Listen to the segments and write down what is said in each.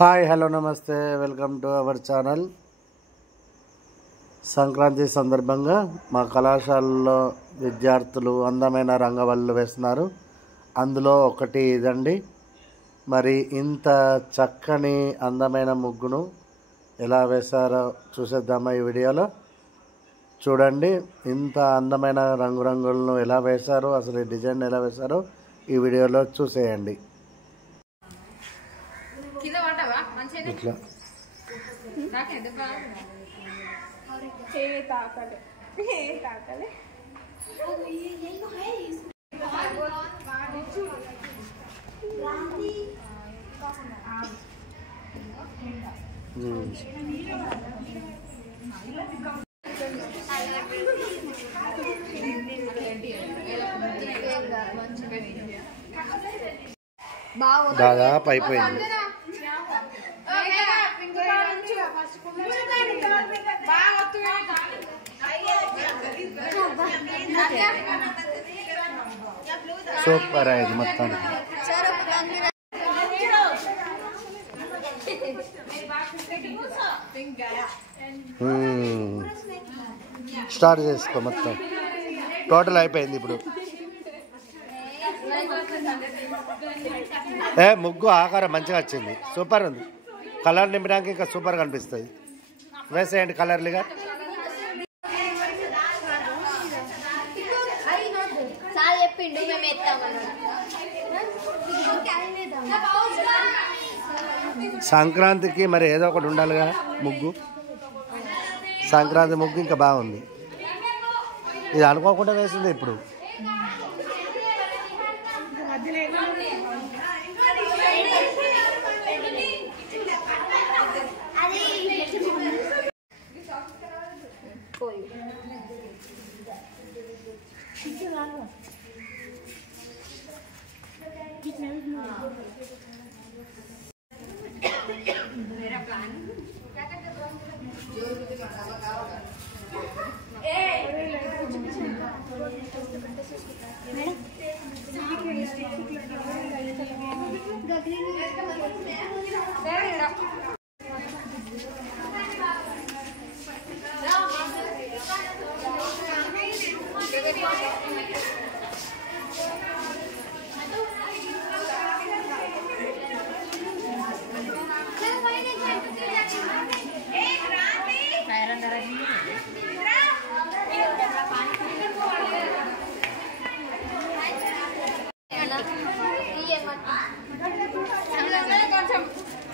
Hi hello నమస్తే welcome to our channel. Sankranti సందర్భంగా మా కళాశాలలో విద్యార్థులు అందమైన రంగవల్లులు వేస్తున్నారు. అందులో ఒకటి ఇదండి. మరి ఇంత చక్కని అందమైన ముగ్గును ఎలా వేశారో చూసేద్దామా ఈ వీడియోలో. చూడండి, ఇంత అందమైన రంగురంగులను ఎలా వేశారో, అసలు ఈ డిజైన్ ఎలా వేశారో ఈ వీడియోలో చూసేయండి. ఇట్లా దాదాపు అయిపోయింది. సూపర్ అయింది మొత్తానికి. స్టార్ట్ చేసుకో. మొత్తం టోటల్ అయిపోయింది. ఇప్పుడు ముగ్గు ఆకారం మంచిగా వచ్చింది. సూపర్ ఉంది. కలర్ నింపడానికి ఇంకా సూపర్ కనిపిస్తుంది. వేసేయండి కలర్లుగా. సంక్రాంతికి మరి ఏదో ఒకటి ఉండాలిగా ముగ్గు. సంక్రాంతి ముగ్గు ఇంకా బాగుంది. ఇది అనుకోకుండా వేసింది. ఇప్పుడు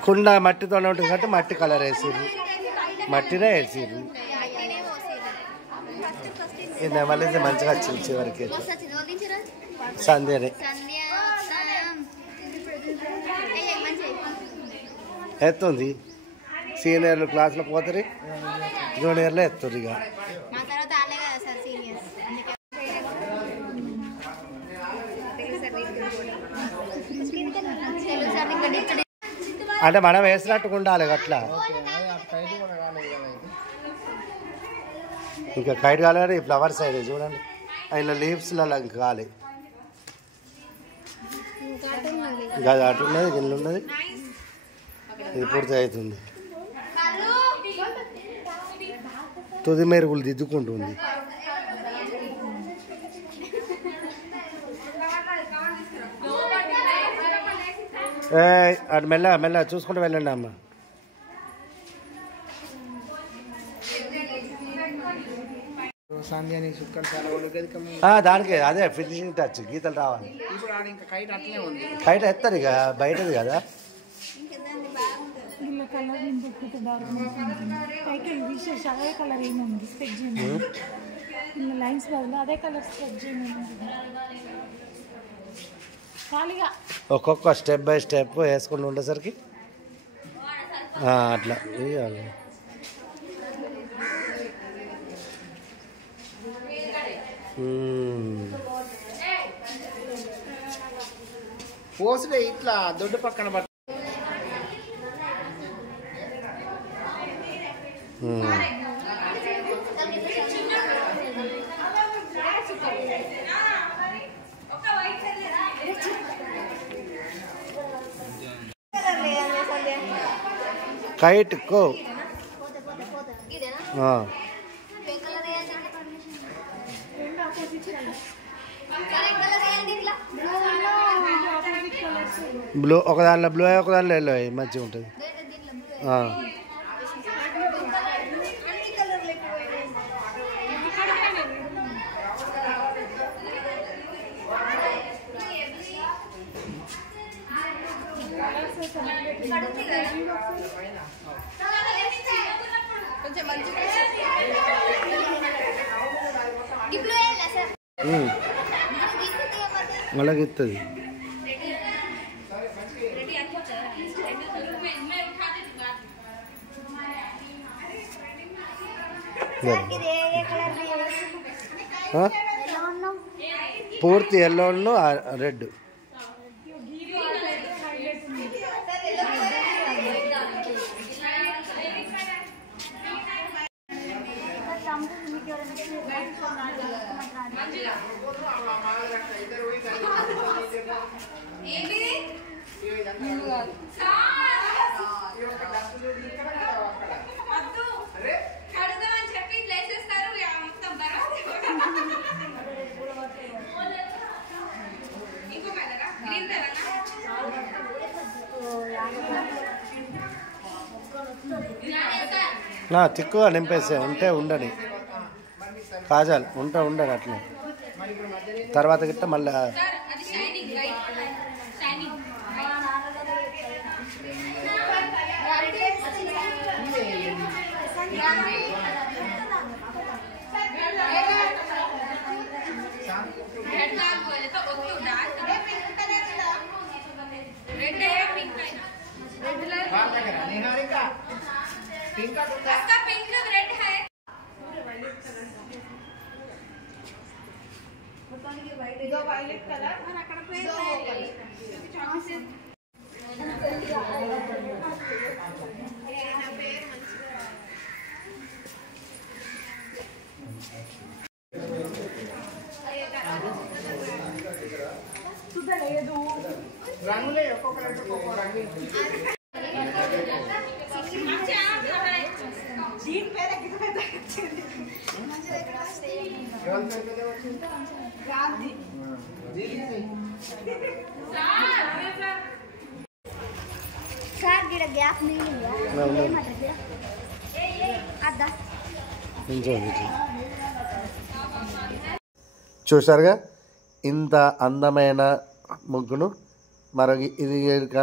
కుండ మట్టితోనే ఉంటుంది కాబట్టి మట్టి కలర్ వేసిర్రు, మట్టినే వేసిర్రు. ఇది మళ్ళీ మంచిగా వచ్చింది. చివరికి సంధ్యనే ఎత్తుంది. సీనియర్లు క్లాసులో పోతారు, జూనియర్లు ఎత్తురు. ఇక అంటే మనం వేసినట్టుగా ఉండాలి అట్లా. ఇంకా కైట్ కాలేదు. ఈ ఫ్లవర్స్ అయితే చూడండి, ఇలా లీవ్స్లో ఇంకా కాలి. ఇంకా అటు ఉన్నది, గిన్నెలు ఉన్నది. ఇది పూర్తి అవుతుంది. తుది మెరుగులు దిద్దుకుంటుంది. అటు మెల్ల మెల్ల చూసుకుంటూ వెళ్ళండి అమ్మ. దానికి అదే ఫినిషింగ్ టచ్, గీతలు రావాలి. కైట్ ఎత్తారు ఇక, బయటది కదా. ఒక్కొక్క స్టెప్ బై స్టెప్ వేసుకుంటూ ఉండేసరికి అట్లా వేయాలి. పోసులే ఇట్లా దొడ్డు పక్కన పట్టు. కైట్ కో బ్లూ ఒక దానిలో బ్లూ ఒక దానిలో ఎల్లో మంచిగా ఉంటుంది. అలాగే ఇస్తుంది. పూర్తి ఎల్లోను రెడ్. తిక్కుగా నింపేసే ఉంటే ఉండని కాజాలు ఉండని అట్లే తర్వాత గిట్ట మళ్ళీ वायलेट कलर రంగులే ఒక్కొక్క రంగు దీని పేరు సార్ గిడ గ్యాప్ చూసారుగా ఇంత అందమైన ముగ్గును. మరి ఇది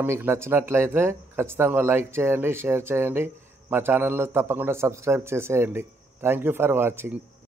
మీకు నచ్చినట్లయితే ఖచ్చితంగా లైక్ చేయండి, షేర్ చేయండి, మా ఛానల్ను తప్పకుండా సబ్స్క్రైబ్ చేసేయండి. Thank you for watching.